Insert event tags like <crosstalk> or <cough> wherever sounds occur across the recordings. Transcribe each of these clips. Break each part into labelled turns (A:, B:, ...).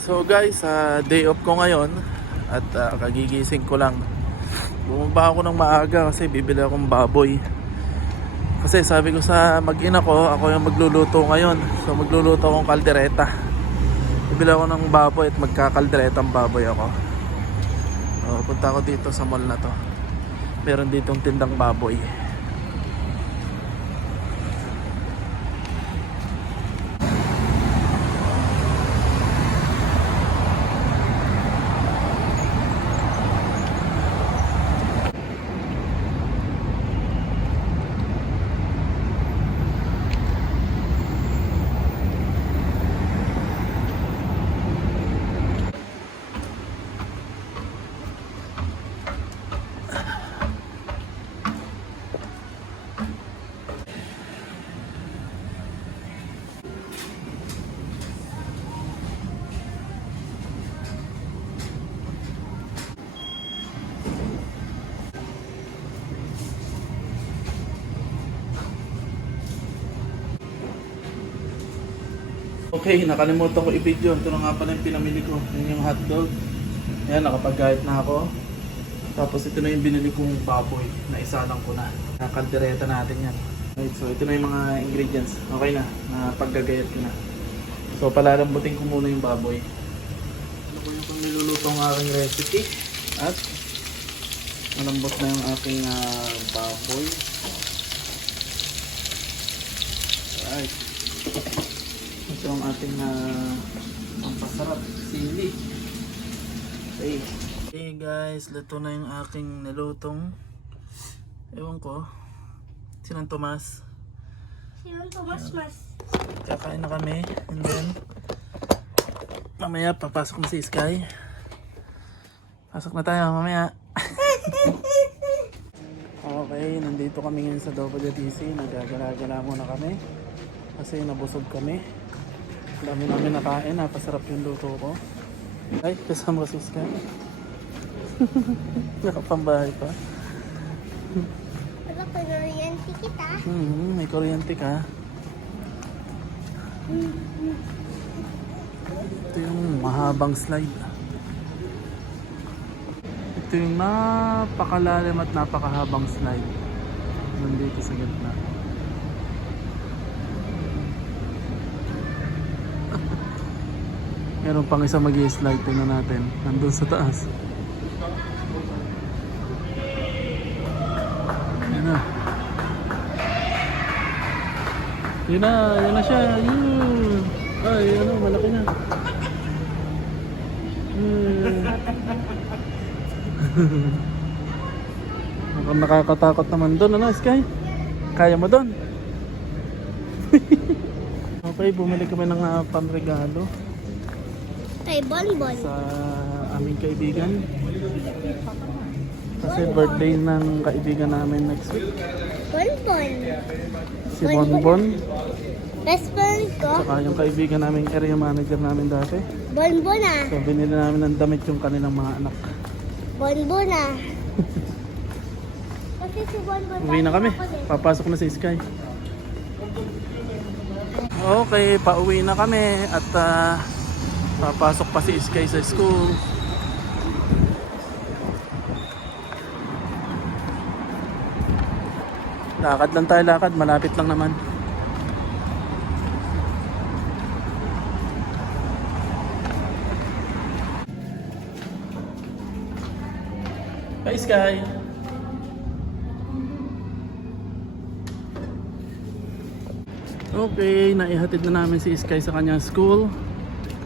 A: So guys, sa day off ko ngayon at ah, kagigising ko lang. Bumaba ako ng maaga kasi bibili akong baboy. Kasi sabi ko sa mag-ina ko, ako yung magluluto ngayon. So magluluto akong kaldereta. Bibili ako ng baboy at magkakaldereta ang baboy ako. So, punta ako dito sa mall na to. Meron ditong tindang baboy. Okay, nakalimutan ko i-video. Ito na nga pala yung pinamili ko. Yun yung hotdog. Ayan, nakapag-guide na ako. Tapos ito na yung binili kong baboy na isa lang ko na. Nakaldereta natin yan. Right, so ito na yung mga ingredients. Okay na, napaggagayat ko na. So palalambutin ko muna yung baboy. Ano ko yung pang nilulutong aking recipe. At malambot na yung aking ah, baboy. Right. Ito uh, pampasarap, sili. Okay. Okay guys, luto na yung aking nilutong. Ewan ko. Sinang Tomas?
B: Sino Tomas Mas?
A: Kakain na kami. And then, mamaya papasok na si Sky. Pasok na tayo mamaya. <laughs> okay, nandito kami ngayon sa WTC. Nagagala-gala muna kami. Kasi nabusog kami. Dami namin nakain. Napasarap yung luto ko. Ay, kasama si Sky. <laughs> Nakapambahay pa.
B: Ko kuryente kita.
A: Hmm, may kuryente ka. Ito yung mahabang slide. Ito yung napakalalim at napakahabang slide. Nandito sa gitna. Meron pang isa mag slide Tingnan natin. Nandun sa taas. Yan na. Yun na, yan na siya. Yun. Ay, ano, malaki na. Hmm. Mukhang nakakatakot naman doon, ano, Sky? Kaya mo doon? <laughs> okay, bumili kami ng uh, panregalo
B: Kay Bonbon.
A: sa aming kaibigan. Kasi birthday ng kaibigan namin next week.
B: Bonbon.
A: Si Bonbon.
B: Best friend ko.
A: Saka yung kaibigan namin area manager namin dati.
B: Bonbon ah.
A: So binili namin ng damit yung kanilang mga anak.
B: Bonbon ah. <laughs> Kasi si Bonbon.
A: Uwi na kami.
B: din.
A: Papasok na si Sky. Okay, pauwi na kami at ah, papasok pa si Sky sa school. Lakad lang tayo lakad, malapit lang naman. Hi Sky! Okay, naihatid na namin si Sky sa kanyang school.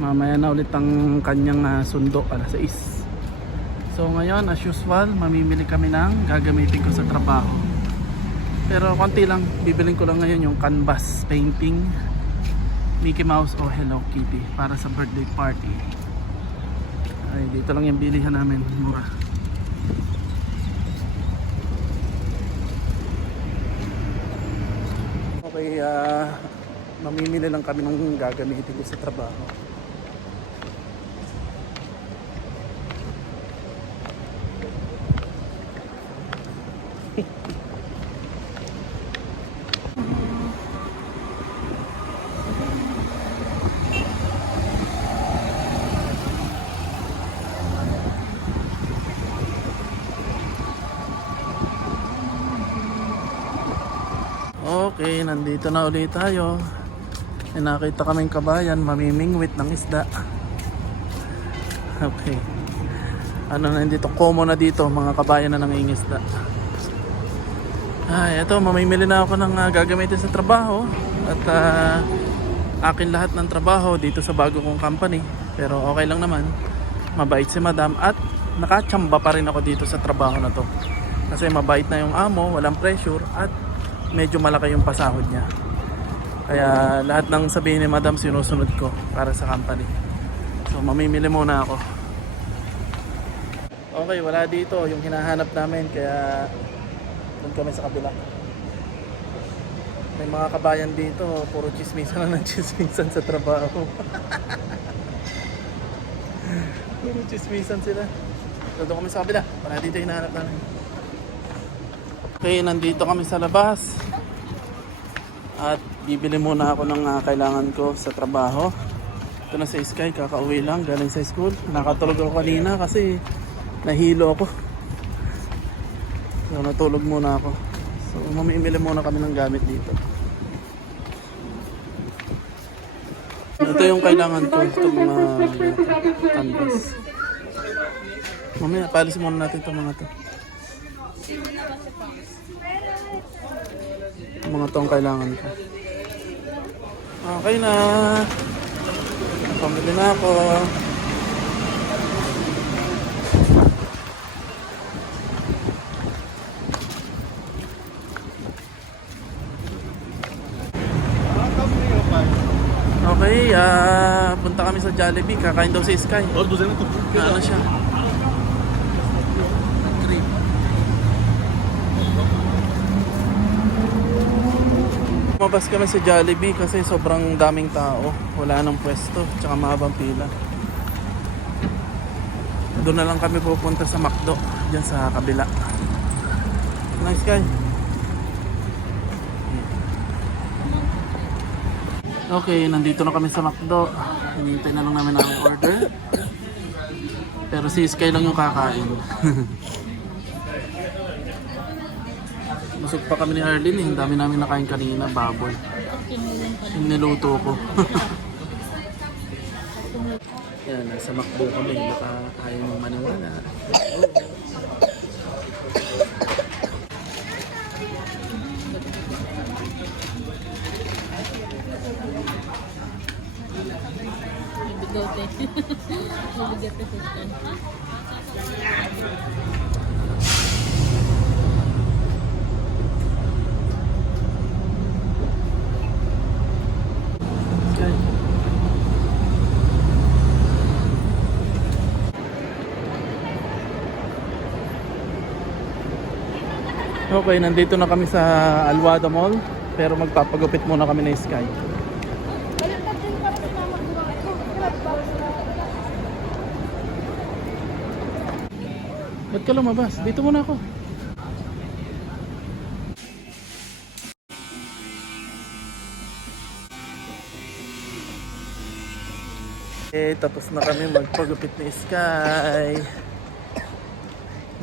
A: Mamaya na ulit ang kanyang ah, sundo alas 6. So ngayon, as usual, mamimili kami ng gagamitin ko sa trabaho. Pero konti lang, bibiling ko lang ngayon yung canvas painting Mickey Mouse o Hello Kitty para sa birthday party. Ay, dito lang yung bilihan namin, mura. Okay, ah mamimili lang kami ng gagamitin ko sa trabaho. Okay, nandito na ulit tayo. May nakita kaming kabayan, mamimingwit ng isda. Okay. Ano na dito, common na dito mga kabayan na nangingisda. Ay, eto, mamimili na ako ng ah, gagamitin sa trabaho. At ah, akin lahat ng trabaho dito sa bago kong company. Pero okay lang naman. Mabait si madam at nakachamba pa rin ako dito sa trabaho na to. Kasi mabait na yung amo, walang pressure at medyo malaki yung pasahod niya. Kaya lahat ng sabihin ni madam sinusunod ko para sa company. So mamimili muna ako. Okay, wala dito yung hinahanap namin kaya doon kami sa kabila. May mga kabayan dito, puro chismisan na ng chismisan sa trabaho. <laughs> puro chismisan sila. Doon kami sa kabila, wala dito hinahanap namin. Okay, nandito kami sa labas. At bibili muna ako ng ah, kailangan ko sa trabaho. Ito na sa Sky, kakauwi lang galing sa school. Nakatulog ako kanina kasi nahilo ako. So natulog muna ako. So mamimili muna kami ng gamit dito. Ito yung kailangan ko, itong mga canvas. Mamaya, palis muna natin itong mga to. Yung mga tong kailangan ko. Okay na. Pamili na ako. Anyway, uh, ah, punta kami sa Jollibee. Kakain daw si Sky.
C: Oh, doon
A: na ito. Ano siya? Cream. Mabas kami sa Jollibee kasi sobrang daming tao. Wala nang pwesto. Tsaka mahabang pila. Doon na lang kami pupunta sa McDo. Diyan sa kabila. Nice guy. Okay, nandito na kami sa McDo. Hinihintay na lang namin ang order. Pero si Sky lang yung kakain. <laughs> Busog pa kami ni Arlene eh. Ang dami namin nakain kanina, baboy. Yung niluto ko. <laughs> Yan, nasa McDo kami. Baka Okay, nandito na kami sa Alwada Mall. Pero magpapagupit muna kami na Sky. Ba't ka lumabas? Dito muna ako. Eh, tapos na kami magpagupit ni Sky.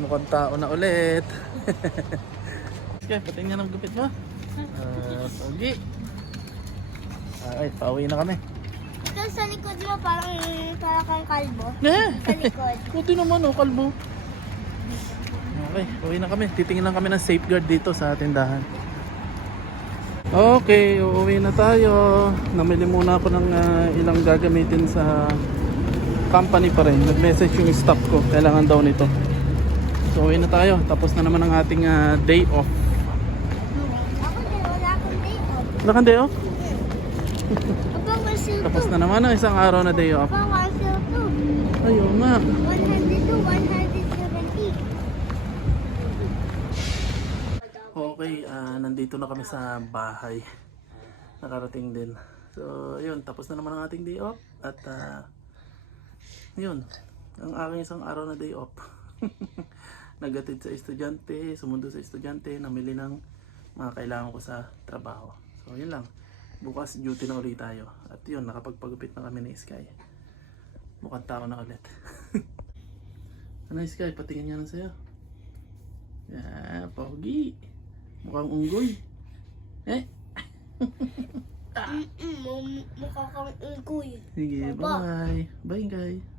A: Mukhang tao na ulit. <laughs> Sky, patingin ng gupit mo. Ah, pogi. Ay, pauwi na kami.
B: Ito sa likod mo parang parang kang kalbo.
A: Eh,
B: Sa likod. <laughs>
A: buti naman oh, kalbo. Okay, uwi na kami. Titingin lang kami ng safeguard dito sa tindahan. Okay, uuwi na tayo. Namili muna ako ng ah, ilang gagamitin sa company pa rin. Nag-message yung staff ko. Kailangan daw nito. So, uwi na tayo. Tapos na naman ang ating ah, day off.
B: Ako din, wala akong day
A: kang day off? Tapos na naman ang isang araw na day off. Ayun nga.
B: 100 to 170.
A: Okay, ah, nandito na kami sa bahay. Nakarating din. So, yun, tapos na naman ang ating day off. At, ah, yun, ang aking isang araw na day off. <laughs> Nagatid sa estudyante, sumundo sa estudyante, namili ng mga kailangan ko sa trabaho. So, yun lang. Bukas duty na ulit tayo. At yun, nakapagpagupit na kami ni Sky. Mukhang tao na ulit. <laughs> ano Sky, patingin nga lang sa'yo. Yeah, pogi. Mukhang unggoy. Eh, <laughs>
B: mukha kang unggoy.
A: Sige,
B: Baba.
A: bye. Bye, guys.